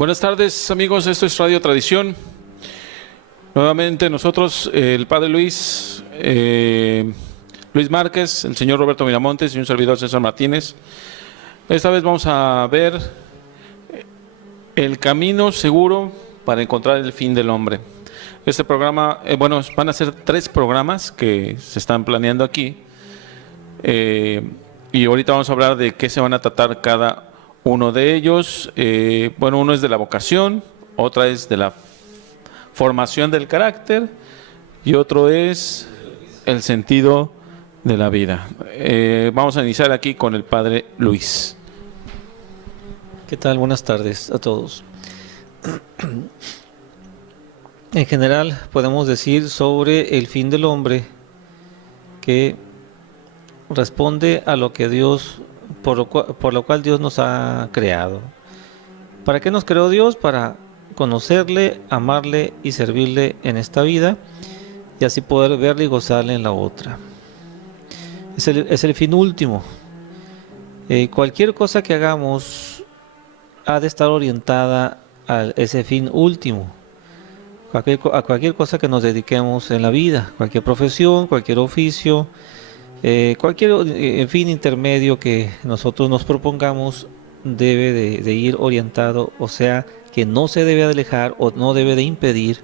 Buenas tardes, amigos. Esto es Radio Tradición. Nuevamente nosotros, el Padre Luis Márquez, el señor Roberto Miramontes y un servidor César Martínez. Esta vez vamos a ver el camino seguro para encontrar el fin del hombre. Este programa, van a ser 3 programas que se están planeando aquí. Y ahorita vamos a hablar de qué se van a tratar cada uno de ellos. Uno es de la vocación, otra es de la formación del carácter y otro es el sentido de la vida. Vamos a iniciar aquí con el Padre Luis. ¿Qué tal? Buenas tardes a todos. En general podemos decir sobre el fin del hombre que responde a lo que Dios, por lo cual Dios nos ha creado. ¿Para qué nos creó Dios? Para conocerle, amarle y servirle en esta vida y así poder verle y gozarle en la otra. Es el fin último. Cualquier cosa que hagamos ha de estar orientada a ese fin último. A cualquier cosa que nos dediquemos en la vida, cualquier profesión, cualquier oficio, cualquier fin intermedio que nosotros nos propongamos debe de ir orientado, o sea, que no se debe alejar o no debe de impedir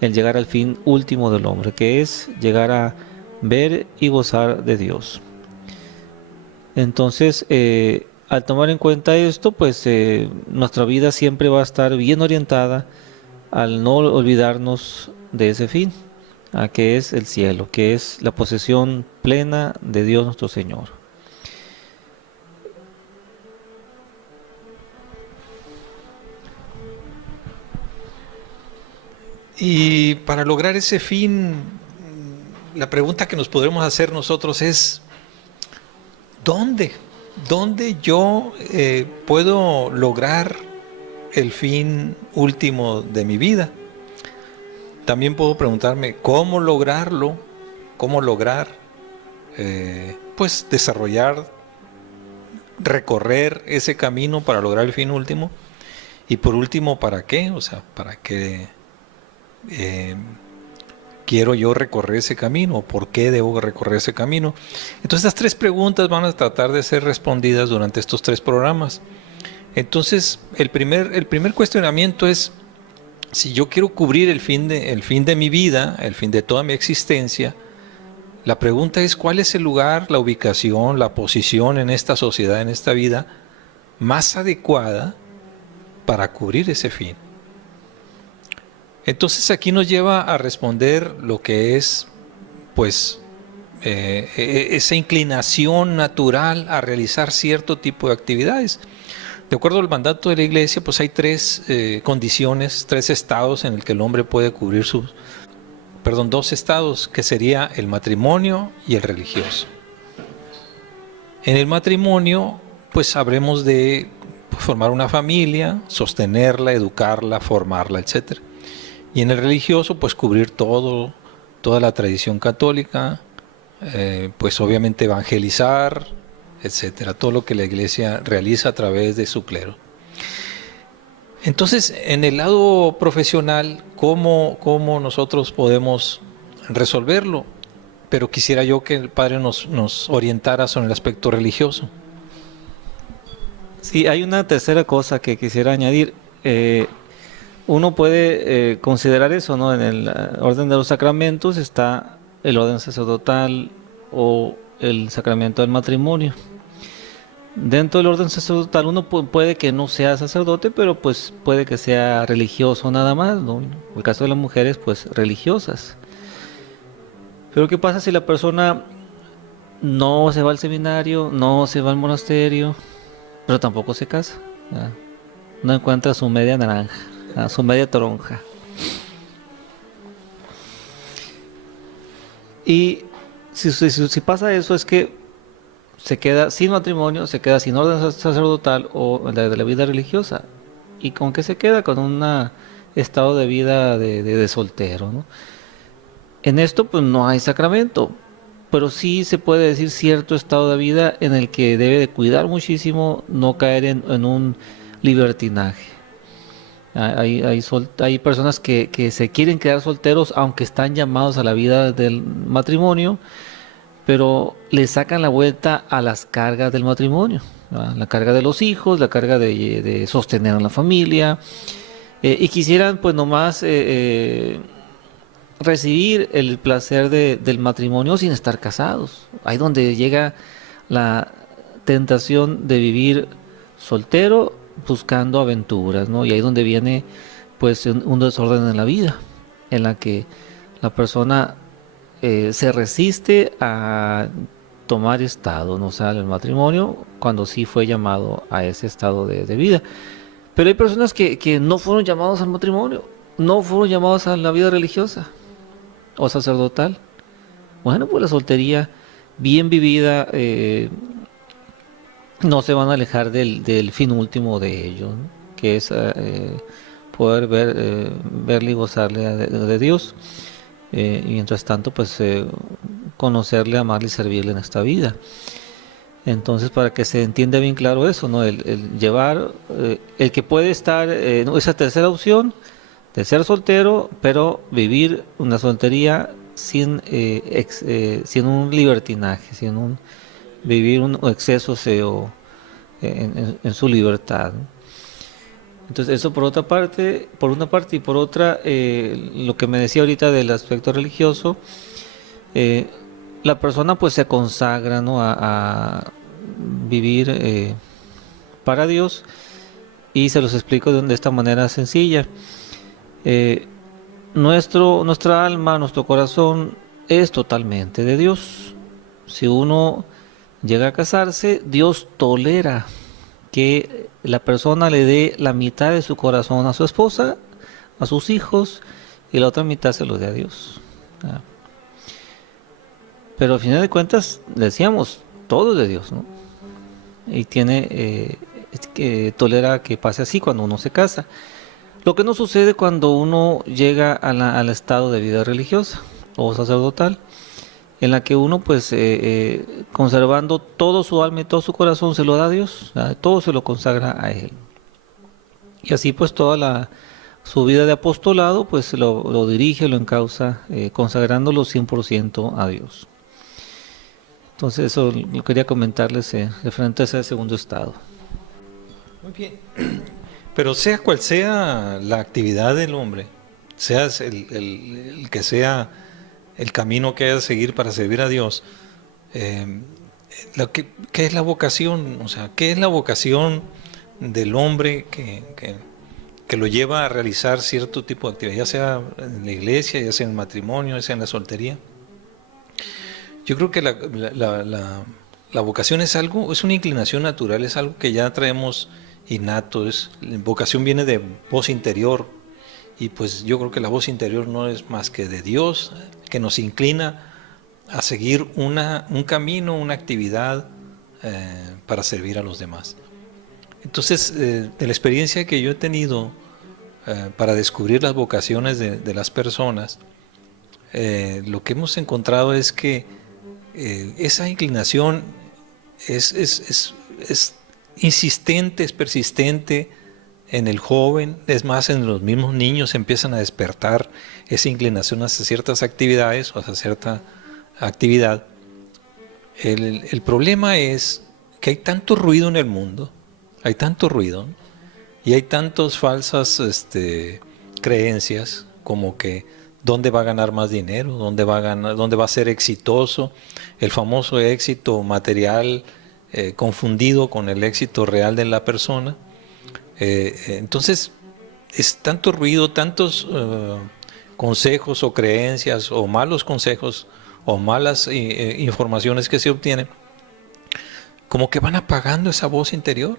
el llegar al fin último del hombre, que es llegar a ver y gozar de Dios. Entonces, al tomar en cuenta esto, pues nuestra vida siempre va a estar bien orientada al no olvidarnos de ese fin, a que es el cielo, que es la posesión plena de Dios nuestro Señor. Y para lograr ese fin, la pregunta que nos podremos hacer nosotros es, ¿dónde yo puedo lograr el fin último de mi vida? También puedo preguntarme, ¿cómo lograrlo? ¿Cómo lograr, desarrollar, recorrer ese camino para lograr el fin último? Y por último, ¿para qué? O sea, ¿para qué quiero yo recorrer ese camino? ¿Por qué debo recorrer ese camino? Entonces, estas 3 preguntas van a tratar de ser respondidas durante estos 3 programas. Entonces, el primer cuestionamiento es, si yo quiero cubrir el fin de mi vida, el fin de toda mi existencia, la pregunta es, ¿cuál es el lugar, la ubicación, la posición en esta sociedad, en esta vida, más adecuada para cubrir ese fin? Entonces aquí nos lleva a responder lo que es, esa inclinación natural a realizar cierto tipo de actividades. De acuerdo al mandato de la Iglesia, pues hay 3 condiciones, 3 estados en el que el hombre puede cubrir 2 estados, que sería el matrimonio y el religioso. En el matrimonio, pues habremos de formar una familia, sostenerla, educarla, formarla, etc. Y en el religioso, pues cubrir toda la tradición católica, pues obviamente evangelizar, etcétera, todo lo que la Iglesia realiza a través de su clero. Entonces, en el lado profesional, ¿cómo nosotros podemos resolverlo? Pero quisiera yo que el Padre nos orientara sobre el aspecto religioso. Sí, hay una tercera cosa que quisiera añadir. Uno puede considerar eso, ¿no? En el orden de los sacramentos está el orden sacerdotal o el sacramento del matrimonio. Dentro del orden sacerdotal uno puede que no sea sacerdote, pero pues puede que sea religioso nada más, ¿no? En el caso de las mujeres, pues religiosas. Pero ¿qué pasa si la persona no se va al seminario, no se va al monasterio, pero tampoco se casa? No encuentra su media naranja, su media toronja. Y si pasa eso, es que se queda sin matrimonio, se queda sin orden sacerdotal o de la vida religiosa. ¿Y con qué se queda? Con un estado de vida de soltero, ¿no? En esto pues no hay sacramento, pero sí se puede decir cierto estado de vida en el que debe de cuidar muchísimo no caer en un libertinaje. Hay personas que se quieren quedar solteros aunque están llamados a la vida del matrimonio, pero le sacan la vuelta a las cargas del matrimonio, ¿verdad? La carga de los hijos, la carga de sostener a la familia, y quisieran pues nomás recibir el placer del matrimonio sin estar casados. Ahí donde llega la tentación de vivir soltero buscando aventuras, ¿no? Y ahí donde viene pues un desorden en la vida, en la que la persona se resiste a tomar estado, no sale el matrimonio cuando sí fue llamado a ese estado de vida. Pero hay personas que no fueron llamados al matrimonio, no fueron llamados a la vida religiosa o sacerdotal. Bueno, pues la soltería bien vivida no se van a alejar del fin último de ello, ¿no? Que es poder verle y gozarle de Dios. Y mientras tanto, pues conocerle, amarle y servirle en esta vida. Entonces, para que se entienda bien claro eso, ¿no? El llevar, el que puede estar en esa tercera opción de ser soltero, pero vivir una soltería sin un libertinaje, vivir un exceso en su libertad, ¿no? Entonces eso por otra parte, por una parte, y por otra, lo que me decía ahorita del aspecto religioso, la persona pues se consagra, ¿no? a vivir para Dios, y se los explico de esta manera sencilla. Nuestra alma, nuestro corazón es totalmente de Dios. Si uno llega a casarse, Dios tolera que la persona le dé la mitad de su corazón a su esposa, a sus hijos, y la otra mitad se lo dé a Dios. Pero al final de cuentas, decíamos, todo es de Dios, ¿no? Y que tolera que pase así cuando uno se casa. Lo que no sucede cuando uno llega al estado de vida religiosa o sacerdotal, en la que uno pues conservando todo su alma y todo su corazón se lo da a Dios, ¿verdad? Todo se lo consagra a Él. Y así pues su vida de apostolado pues lo dirige, lo encausa, consagrándolo 100% a Dios. Entonces eso lo quería comentarles referente a ese segundo estado. Muy bien. Pero sea cual sea la actividad del hombre, seas el que sea el camino que haya de seguir para servir a Dios, ¿qué es la vocación? O sea, ¿qué es la vocación del hombre que lo lleva a realizar cierto tipo de actividad, ya sea en la iglesia, ya sea en el matrimonio, ya sea en la soltería? Yo creo que la vocación es una inclinación natural, es algo que ya traemos innato. Vocación viene de voz interior, y pues yo creo que la voz interior no es más que de Dios, que nos inclina a seguir un camino, una actividad para servir a los demás. Entonces, de la experiencia que yo he tenido para descubrir las vocaciones de las personas, lo que hemos encontrado es que esa inclinación es insistente, es persistente en el joven. Es más, en los mismos niños empiezan a despertar esa inclinación hacia ciertas actividades o hacia cierta actividad. El problema es que hay tanto ruido en el mundo, hay tanto ruido, ¿no? Y hay tantas falsas creencias, como que dónde va a ganar más dinero, dónde va a ser exitoso, el famoso éxito material confundido con el éxito real de la persona. Entonces, es tanto ruido, tantos consejos o creencias o malos consejos o malas informaciones que se obtienen, como que van apagando esa voz interior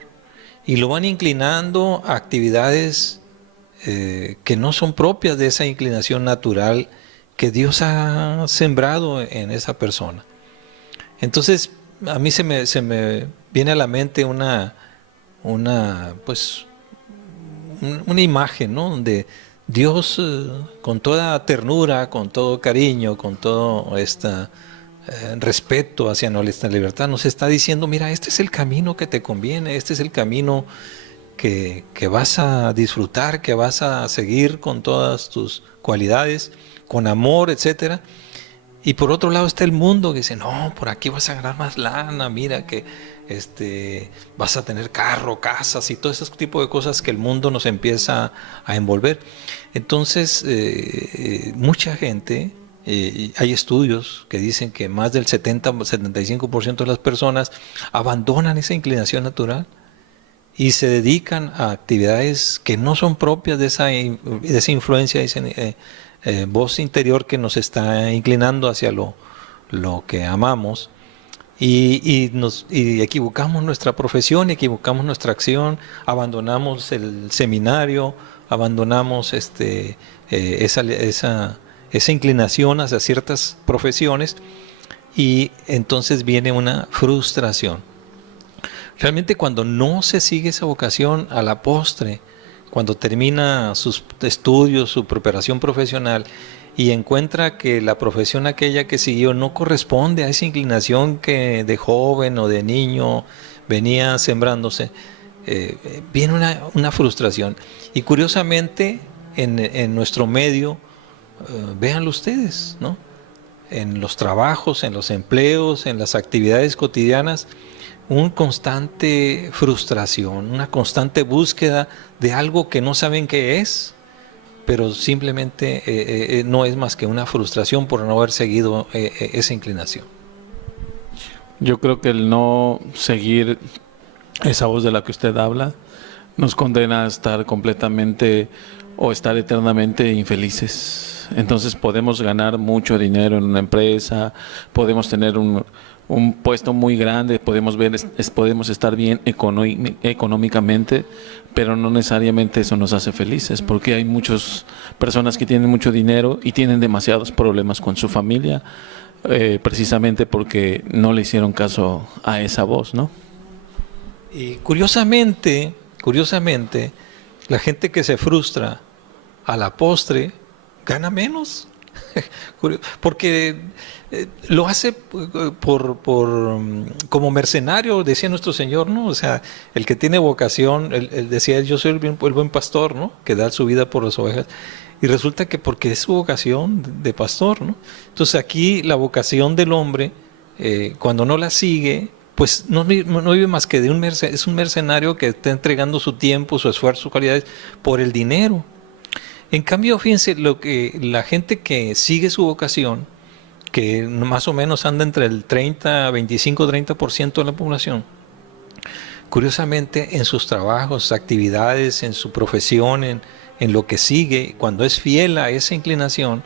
y lo van inclinando a actividades que no son propias de esa inclinación natural que Dios ha sembrado en esa persona. Entonces, a mí se me viene a la mente una imagen, ¿no? Donde Dios, con toda ternura, con todo cariño, con todo respeto hacia nuestra libertad, nos está diciendo: mira, este es el camino que te conviene, este es el camino que vas a disfrutar, que vas a seguir con todas tus cualidades, con amor, etcétera. Y por otro lado está el mundo que dice, no, por aquí vas a ganar más lana, mira que vas a tener carro, casas y todo ese tipo de cosas que el mundo nos empieza a envolver. Entonces, mucha gente, hay estudios que dicen que más del 70-75% de las personas abandonan esa inclinación natural y se dedican a actividades que no son propias de esa influencia, de esa voz interior que nos está inclinando hacia lo que amamos. Y equivocamos nuestra profesión, equivocamos nuestra acción, abandonamos el seminario, abandonamos esa inclinación hacia ciertas profesiones, y entonces viene una frustración. Realmente cuando no se sigue esa vocación, a la postre, cuando termina sus estudios, su preparación profesional, y encuentra que la profesión aquella que siguió no corresponde a esa inclinación que de joven o de niño venía sembrándose, viene una frustración. Y curiosamente, en nuestro medio, véanlo ustedes, ¿no? En los trabajos, en los empleos, en las actividades cotidianas, una constante frustración, una constante búsqueda de algo que no saben qué es, pero simplemente no es más que una frustración por no haber seguido esa inclinación. Yo creo que el no seguir esa voz de la que usted habla nos condena a estar completamente o estar eternamente infelices. Entonces podemos ganar mucho dinero en una empresa, podemos tener un puesto muy grande, podemos estar bien económicamente, pero no necesariamente eso nos hace felices, porque hay muchas personas que tienen mucho dinero y tienen demasiados problemas con su familia, precisamente porque no le hicieron caso a esa voz, ¿no? Y curiosamente, la gente que se frustra a la postre gana menos. Porque lo hace como mercenario, decía nuestro Señor, ¿no? O sea, el que tiene vocación, él decía, yo soy el buen pastor, ¿no? Que da su vida por las ovejas. Y resulta que porque es su vocación de pastor, ¿no? Entonces aquí la vocación del hombre, cuando no la sigue, pues no vive más que es un mercenario que está entregando su tiempo, su esfuerzo, sus cualidades por el dinero. En cambio, fíjense, la gente que sigue su vocación, que más o menos anda entre el 25-30% de la población, curiosamente en sus trabajos, sus actividades, en su profesión, en lo que sigue, cuando es fiel a esa inclinación,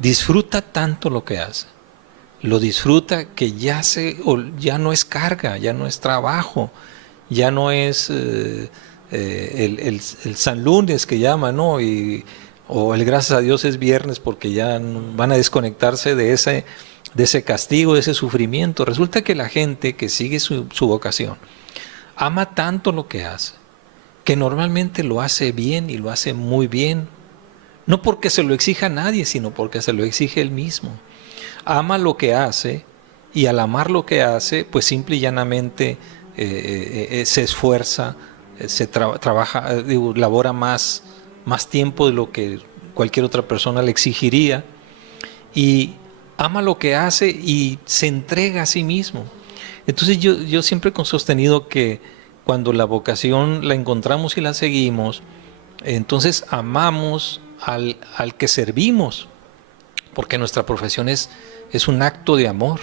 disfruta tanto lo que hace. Lo disfruta que ya no es carga, ya no es trabajo, ya no es el San Lunes que llama, ¿no? O el gracias a Dios es viernes, porque ya van a desconectarse de ese castigo, de ese sufrimiento. Resulta que la gente que sigue su vocación ama tanto lo que hace, que normalmente lo hace bien y lo hace muy bien, no porque se lo exija a nadie, sino porque se lo exige él mismo. Ama lo que hace, y al amar lo que hace, pues simple y llanamente se esfuerza, trabaja, labora más tiempo de lo que cualquier otra persona le exigiría, y ama lo que hace y se entrega a sí mismo. Entonces yo siempre he sostenido que cuando la vocación la encontramos y la seguimos, entonces amamos al que servimos, porque nuestra profesión es un acto de amor,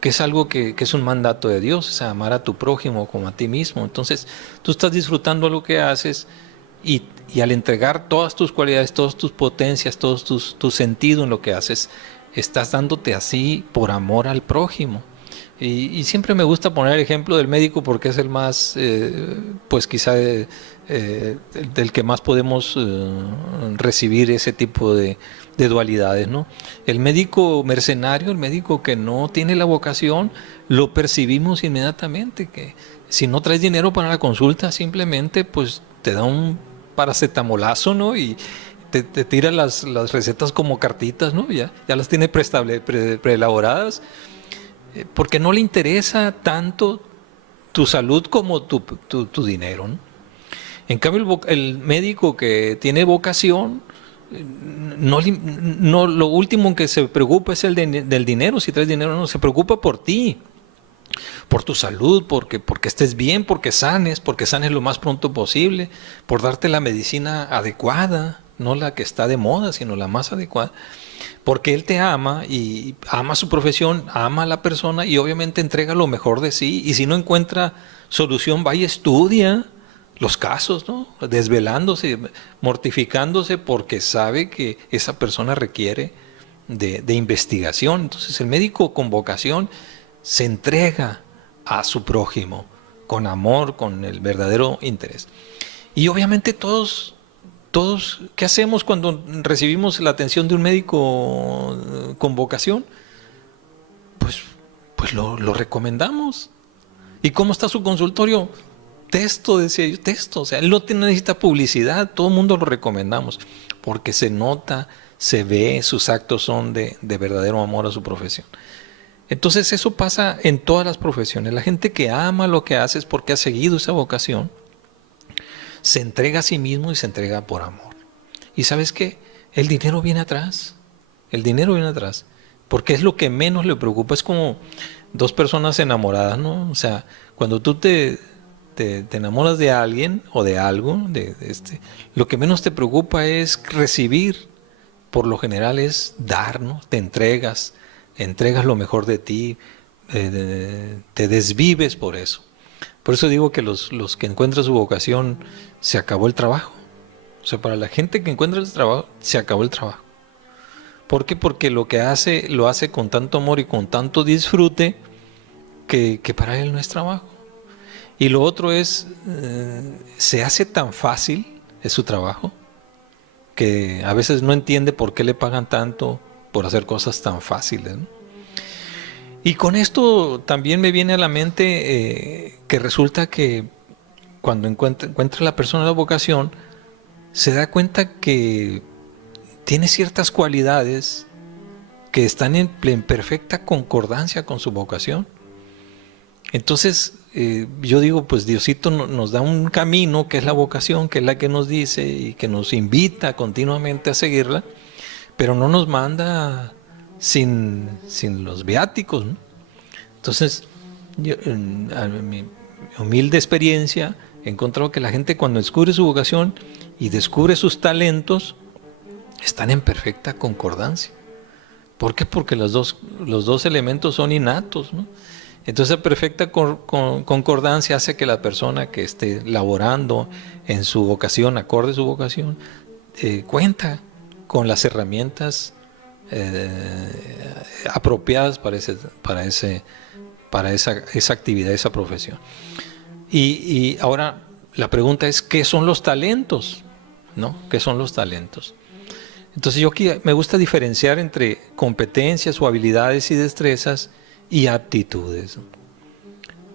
que es algo que es un mandato de Dios, es amar a tu prójimo como a ti mismo. Entonces tú estás disfrutando lo que haces, y al entregar todas tus cualidades, todas tus potencias, todos tu sentido en lo que haces, estás dándote así por amor al prójimo. Y siempre me gusta poner el ejemplo del médico, porque es el más, pues quizá del que más podemos recibir ese tipo de dualidades, ¿no? El médico mercenario, el médico que no tiene la vocación, lo percibimos inmediatamente, que si no traes dinero para la consulta, simplemente pues te da un paracetamolazo, ¿no? Y te tira las recetas como cartitas, ¿no? Ya las tiene preelaboradas, porque no le interesa tanto tu salud como tu dinero, ¿no? En cambio, el médico que tiene vocación, no, lo último en que se preocupa es del dinero. Si traes dinero, no, se preocupa por ti, por tu salud, porque estés bien, porque sanes lo más pronto posible, por darte la medicina adecuada, no la que está de moda, sino la más adecuada. Porque Él te ama y ama su profesión, ama a la persona y obviamente entrega lo mejor de sí. Y si no encuentra solución, va y estudia los casos, ¿no? Desvelándose, mortificándose porque sabe que esa persona requiere de investigación. Entonces el médico con vocación se entrega a su prójimo con amor, con el verdadero interés. Y obviamente todos, ¿qué hacemos cuando recibimos la atención de un médico con vocación? Pues lo recomendamos. ¿Y cómo está su consultorio? Texto, decía yo, texto. O sea, él no necesita publicidad, todo el mundo lo recomendamos, porque se nota, se ve, sus actos son de verdadero amor a su profesión. Entonces eso pasa en todas las profesiones. La gente que ama lo que hace es porque ha seguido esa vocación, se entrega a sí mismo y se entrega por amor. ¿Y sabes qué? El dinero viene atrás. El dinero viene atrás. Porque es lo que menos le preocupa. Es como dos personas enamoradas, ¿no? O sea, cuando tú te enamoras de alguien o de algo, lo que menos te preocupa es recibir. Por lo general es dar, ¿no? Te entregas lo mejor de ti, te desvives por eso. Por eso digo que los que encuentran su vocación, se acabó el trabajo. O sea, para la gente que encuentra el trabajo, se acabó el trabajo. ¿Por qué? Porque lo que hace, lo hace con tanto amor y con tanto disfrute que para él no es trabajo. Y lo otro es, se hace tan fácil, es su trabajo, que a veces no entiende por qué le pagan tanto por hacer cosas tan fáciles, ¿no? Y con esto también me viene a la mente que resulta que cuando encuentra la persona la vocación, se da cuenta que tiene ciertas cualidades que están en perfecta concordancia con su vocación. Entonces, yo digo, pues Diosito nos da un camino que es la vocación, que es la que nos dice y que nos invita continuamente a seguirla, pero no nos manda sin los viáticos, ¿no? Entonces, yo, a mi humilde experiencia, he encontrado que la gente cuando descubre su vocación y descubre sus talentos, están en perfecta concordancia. ¿Por qué? Porque los dos elementos son innatos, ¿no? Entonces, perfecta concordancia hace que la persona que esté laborando en su vocación, acorde a su vocación, cuenta con las herramientas apropiadas para esa actividad, esa profesión. Y ahora la pregunta es, ¿qué son los talentos? ¿No? ¿Qué son los talentos? Entonces yo aquí me gusta diferenciar entre competencias o habilidades y destrezas y aptitudes.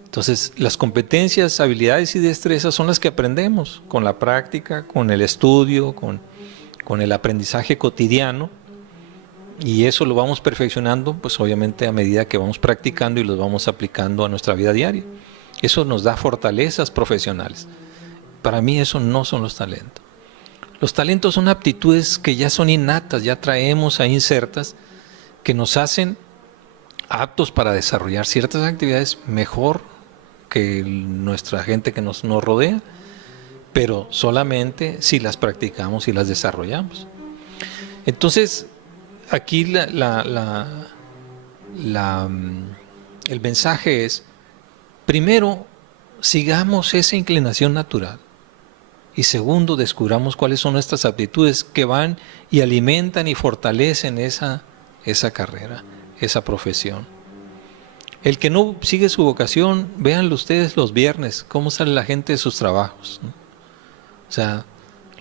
Entonces las competencias, habilidades y destrezas son las que aprendemos con la práctica, con el estudio, con el aprendizaje cotidiano, y eso lo vamos perfeccionando, pues obviamente a medida que vamos practicando y los vamos aplicando a nuestra vida diaria. Eso nos da fortalezas profesionales. Para mí eso no son los talentos. Los talentos son aptitudes que ya son innatas, ya traemos ahí insertas, que nos hacen aptos para desarrollar ciertas actividades mejor que nuestra gente que nos rodea, pero solamente si las practicamos y las desarrollamos. Entonces, aquí el mensaje es, primero, sigamos esa inclinación natural. Y segundo, descubramos cuáles son nuestras aptitudes que van y alimentan y fortalecen esa carrera, esa profesión. El que no sigue su vocación, véanlo ustedes los viernes, cómo sale la gente de sus trabajos, ¿no? O sea,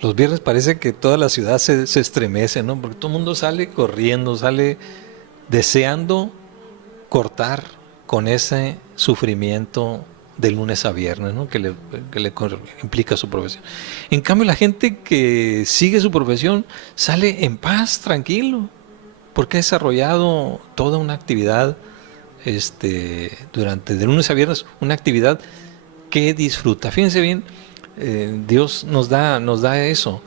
los viernes parece que toda la ciudad se estremece, ¿no? Porque todo el mundo sale corriendo, sale deseando cortar con ese sufrimiento de lunes a viernes, ¿no? que le implica su profesión. En cambio, la gente que sigue su profesión sale en paz, tranquilo, porque ha desarrollado toda una actividad durante de lunes a viernes, una actividad que disfruta. Fíjense bien, Dios nos da eso.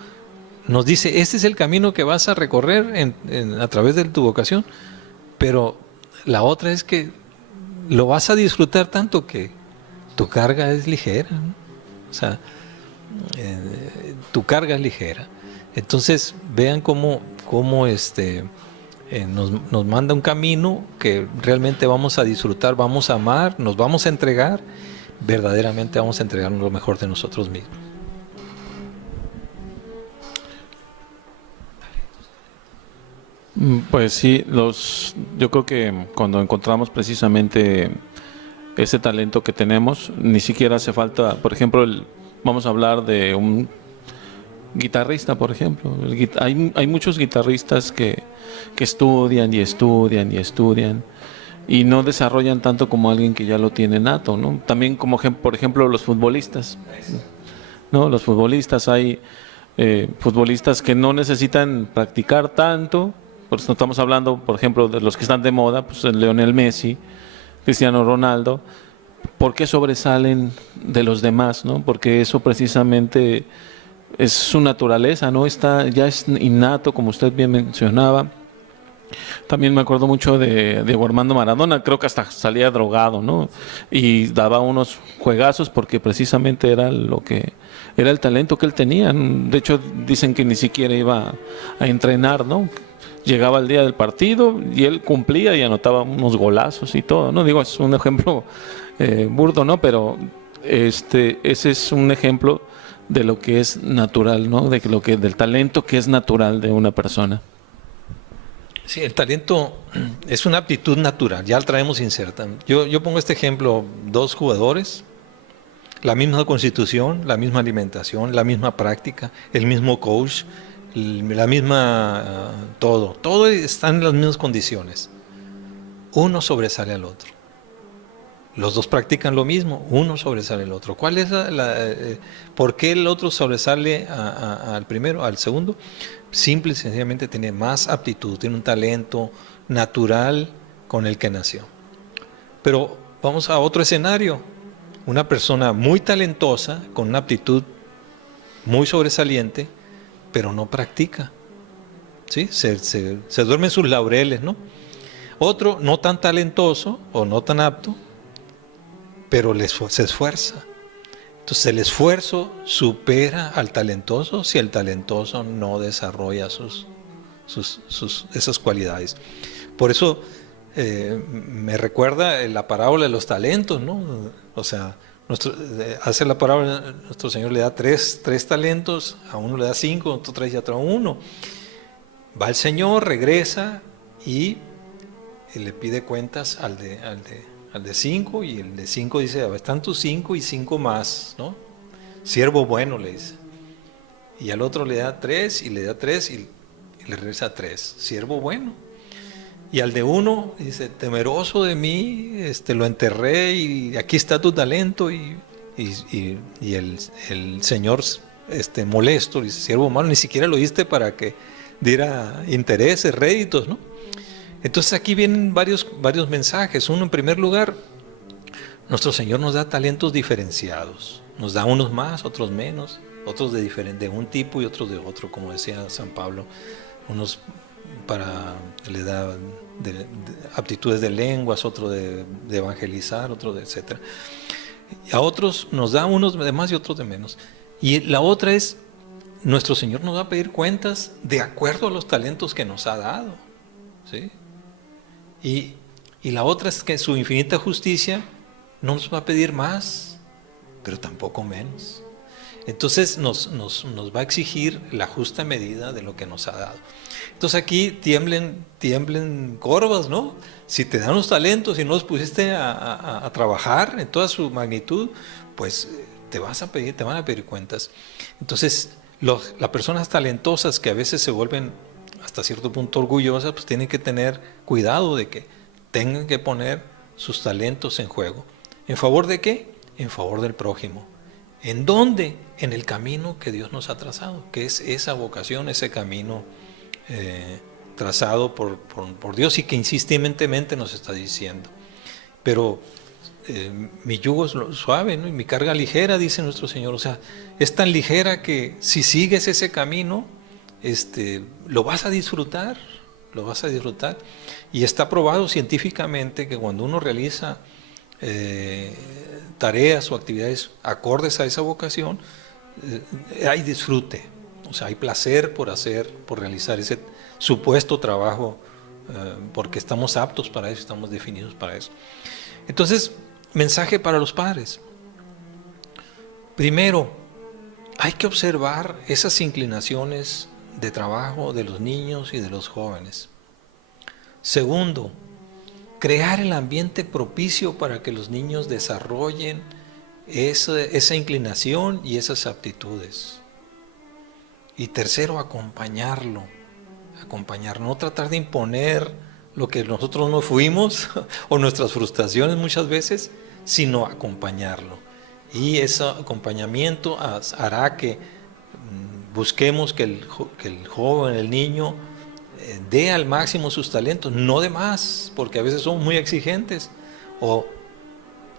Nos dice, este es el camino que vas a recorrer a través de tu vocación, pero la otra es que lo vas a disfrutar tanto que tu carga es ligera, ¿no? O sea, tu carga es ligera. Entonces, vean cómo nos manda un camino que realmente vamos a disfrutar, vamos a amar, nos vamos a entregar, verdaderamente vamos a entregarnos lo mejor de nosotros mismos. Pues sí, yo creo que cuando encontramos precisamente ese talento que tenemos, ni siquiera hace falta, por ejemplo, vamos a hablar de un guitarrista, por ejemplo. Hay muchos guitarristas que estudian y estudian y estudian y no desarrollan tanto como alguien que ya lo tiene nato, ¿no? También como por ejemplo los futbolistas, ¿no? Los futbolistas, hay futbolistas que no necesitan practicar tanto. Por eso estamos hablando, por ejemplo, de los que están de moda, pues Lionel Messi, Cristiano Ronaldo. ¿Por qué sobresalen de los demás, no? Porque eso precisamente es su naturaleza, ¿no? Ya es innato, como usted bien mencionaba. También me acuerdo mucho de Diego Armando Maradona, creo que hasta salía drogado, ¿no? Y daba unos juegazos porque precisamente era el talento que él tenía. De hecho, dicen que ni siquiera iba a entrenar, ¿no? Llegaba el día del partido y él cumplía y anotaba unos golazos y todo, ¿no? Digo, es un ejemplo burdo, ¿no? Pero ese es un ejemplo de lo que es natural, ¿no? Del talento que es natural de una persona. Sí, el talento es una aptitud natural, ya la traemos inserta. Yo pongo este ejemplo, 2 jugadores, la misma constitución, la misma alimentación, la misma práctica, el mismo coach, la misma todo está en las mismas condiciones. Uno sobresale al otro. Los dos practican lo mismo, uno sobresale al otro. ¿Cuál es por qué el otro sobresale al primero, al segundo? Simple y sencillamente tiene más aptitud, tiene un talento natural con el que nació. Pero vamos a otro escenario. Una persona muy talentosa, con una aptitud muy sobresaliente, pero no practica. ¿Sí? Se duerme en sus laureles, ¿no? Otro no tan talentoso o no tan apto, pero se esfuerza. Entonces el esfuerzo supera al talentoso si el talentoso no desarrolla esas cualidades. Por eso me recuerda la parábola de los talentos, ¿no? O sea, hace la parábola, nuestro Señor le da tres talentos, a uno le da 5, a otro 3 y a otro 1. Va el Señor, regresa y le pide cuentas al de 5, y el de 5 dice, están tus 5 y 5 más, ¿no? Siervo bueno, le dice. Y al otro le da 3 y le da 3 y le regresa 3. Siervo bueno. Y al de 1 dice, temeroso de mí, lo enterré y aquí está tu talento. Y el Señor molesto, dice, siervo malo, ni siquiera lo diste para que diera intereses, réditos, ¿no? Entonces aquí vienen varios mensajes. Uno, en primer lugar, nuestro Señor nos da talentos diferenciados. Nos da unos más, otros menos, otros de un tipo y otros de otro, como decía San Pablo. Unos le da aptitudes de lenguas, otro de evangelizar, otro de etcétera. A otros nos da unos de más y otros de menos. Y la otra es, nuestro Señor nos va a pedir cuentas de acuerdo a los talentos que nos ha dado, ¿sí? Y la otra es que su infinita justicia no nos va a pedir más, pero tampoco menos. Entonces nos va a exigir la justa medida de lo que nos ha dado. Entonces aquí tiemblen corvas, ¿no? Si te dan los talentos y no los pusiste a trabajar en toda su magnitud, pues te van a pedir cuentas. Entonces las personas talentosas que a veces se vuelven hasta cierto punto orgullosas, pues tienen que tener cuidado de que tengan que poner sus talentos en juego. ¿En favor de qué? En favor del prójimo. ¿En dónde? En el camino que Dios nos ha trazado, que es esa vocación, ese camino trazado por Dios y que insistentemente nos está diciendo. Pero mi yugo es suave, ¿no? Y mi carga ligera, dice nuestro Señor. O sea, es tan ligera que si sigues ese camino, lo vas a disfrutar, lo vas a disfrutar. Y está probado científicamente que cuando uno realiza tareas o actividades acordes a esa vocación, hay disfrute, o sea, hay placer por realizar ese supuesto trabajo, porque estamos aptos para eso, estamos definidos para eso. Entonces, mensaje para los padres. Primero, hay que observar esas inclinaciones de trabajo de los niños y de los jóvenes. Segundo, crear el ambiente propicio para que los niños desarrollen esa inclinación y esas aptitudes. Y tercero, acompañarlo, no tratar de imponer lo que nosotros no fuimos o nuestras frustraciones muchas veces, sino acompañarlo. Y ese acompañamiento hará que busquemos que el joven, el niño, dé al máximo sus talentos, no de más, porque a veces somos muy exigentes, o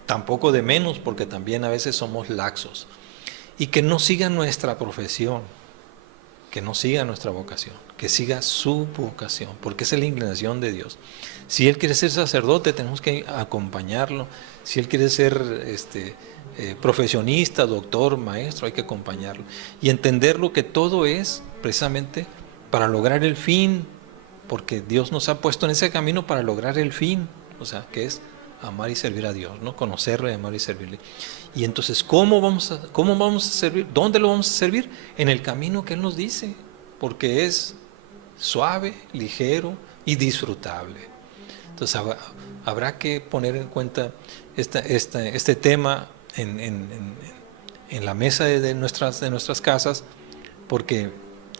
tampoco de menos, porque también a veces somos laxos. Y que no siga nuestra profesión, que no siga nuestra vocación, que siga su vocación, porque esa es la inclinación de Dios. Si Él quiere ser sacerdote, tenemos que acompañarlo. Si Él quiere ser profesionista, doctor, maestro, hay que acompañarlo. Y entenderlo que todo es precisamente para lograr el fin, porque Dios nos ha puesto en ese camino para lograr el fin, o sea, que es amar y servir a Dios, ¿no? Conocerlo y amar y servirle. Y entonces, ¿cómo vamos a servir? ¿Dónde lo vamos a servir? En el camino que Él nos dice, porque es suave, ligero y disfrutable. Entonces, habrá que poner en cuenta este tema en la mesa de nuestras casas, porque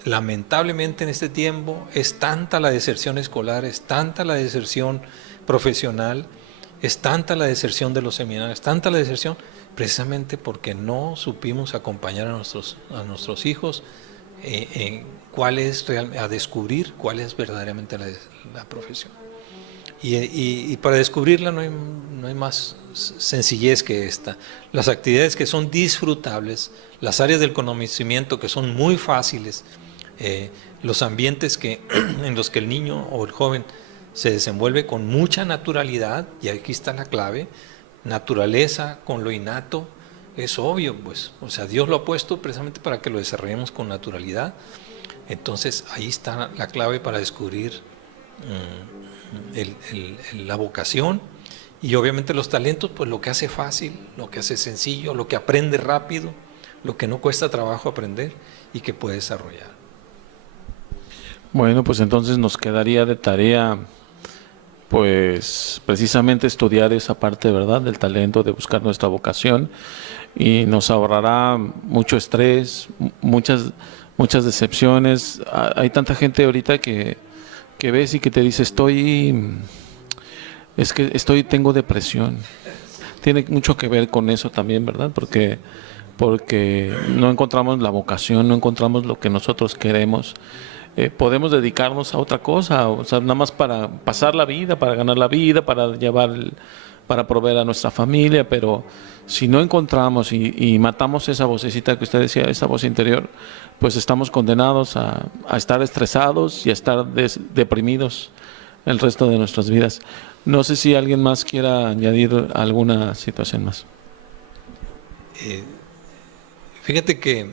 lamentablemente en este tiempo es tanta la deserción escolar, es tanta la deserción profesional, es tanta la deserción de los seminarios, tanta la deserción, precisamente porque no supimos acompañar a nuestros hijos a descubrir cuál es verdaderamente la profesión. Y para descubrirla no hay más sencillez que esta. Las actividades que son disfrutables, las áreas del conocimiento que son muy fáciles, los ambientes en los que el niño o el joven se desenvuelve con mucha naturalidad, y aquí está la clave, naturaleza con lo innato, es obvio, pues, o sea, Dios lo ha puesto precisamente para que lo desarrollemos con naturalidad. Entonces ahí está la clave para descubrir la vocación, y obviamente los talentos, pues lo que hace fácil, lo que hace sencillo, lo que aprende rápido, lo que no cuesta trabajo aprender y que puede desarrollar. Bueno, pues entonces nos quedaría de tarea, pues precisamente estudiar esa parte, ¿verdad?, del talento, de buscar nuestra vocación, y nos ahorrará mucho estrés, muchas decepciones. Hay tanta gente ahorita que ves y que te dice, tengo depresión. Tiene mucho que ver con eso también, ¿verdad? Porque no encontramos la vocación, no encontramos lo que nosotros queremos. Podemos dedicarnos a otra cosa, o sea, nada más para pasar la vida, para ganar la vida, para proveer a nuestra familia, pero si no encontramos y matamos esa vocecita que usted decía, esa voz interior, pues estamos condenados a estar estresados y a estar deprimidos el resto de nuestras vidas. No sé si alguien más quiera añadir alguna situación más. Fíjate que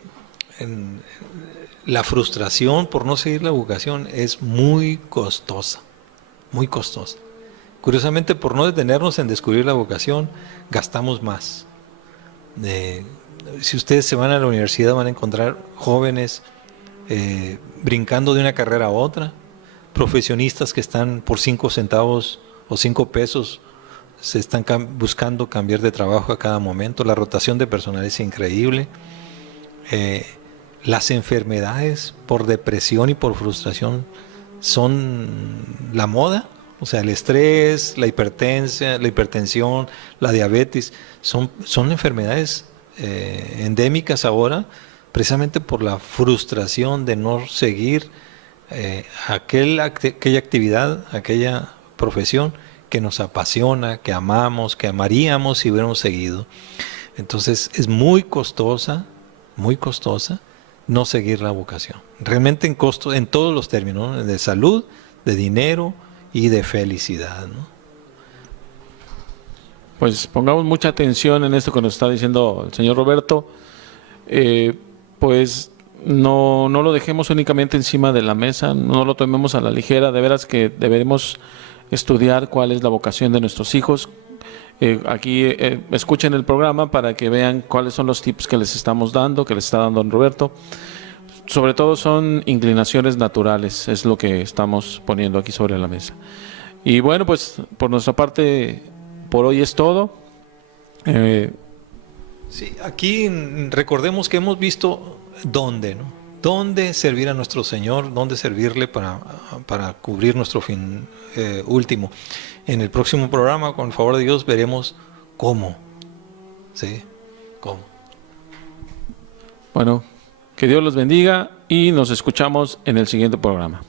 la frustración por no seguir la vocación es muy costosa, muy costosa. Curiosamente, por no detenernos en descubrir la vocación, gastamos más. Si ustedes se van a la universidad, van a encontrar jóvenes brincando de una carrera a otra, profesionistas que están por 5 centavos o 5 pesos, se están buscando cambiar de trabajo a cada momento. La rotación de personal es increíble. Las enfermedades por depresión y por frustración son la moda. O sea, el estrés, la hipertensión, la diabetes, son enfermedades endémicas ahora, precisamente por la frustración de no seguir aquella actividad, aquella profesión que nos apasiona, que amamos, que amaríamos si hubiéramos seguido. Entonces es muy costosa no seguir la vocación. Realmente en costo, en todos los términos, ¿no? De salud, de dinero y de felicidad, ¿no? Pues pongamos mucha atención en esto que nos está diciendo el señor Roberto. Pues no lo dejemos únicamente encima de la mesa, no lo tomemos a la ligera. De veras que deberemos estudiar cuál es la vocación de nuestros hijos. Aquí escuchen el programa para que vean cuáles son los tips que les estamos dando, que les está dando don Roberto. Sobre todo son inclinaciones naturales, es lo que estamos poniendo aquí sobre la mesa. Y bueno, pues por nuestra parte, por hoy es todo. Sí, aquí recordemos que hemos visto dónde, ¿no? Dónde servir a nuestro Señor, dónde servirle para cubrir nuestro fin último. En el próximo programa, con el favor de Dios, veremos cómo. ¿Sí? ¿Cómo? Bueno, que Dios los bendiga y nos escuchamos en el siguiente programa.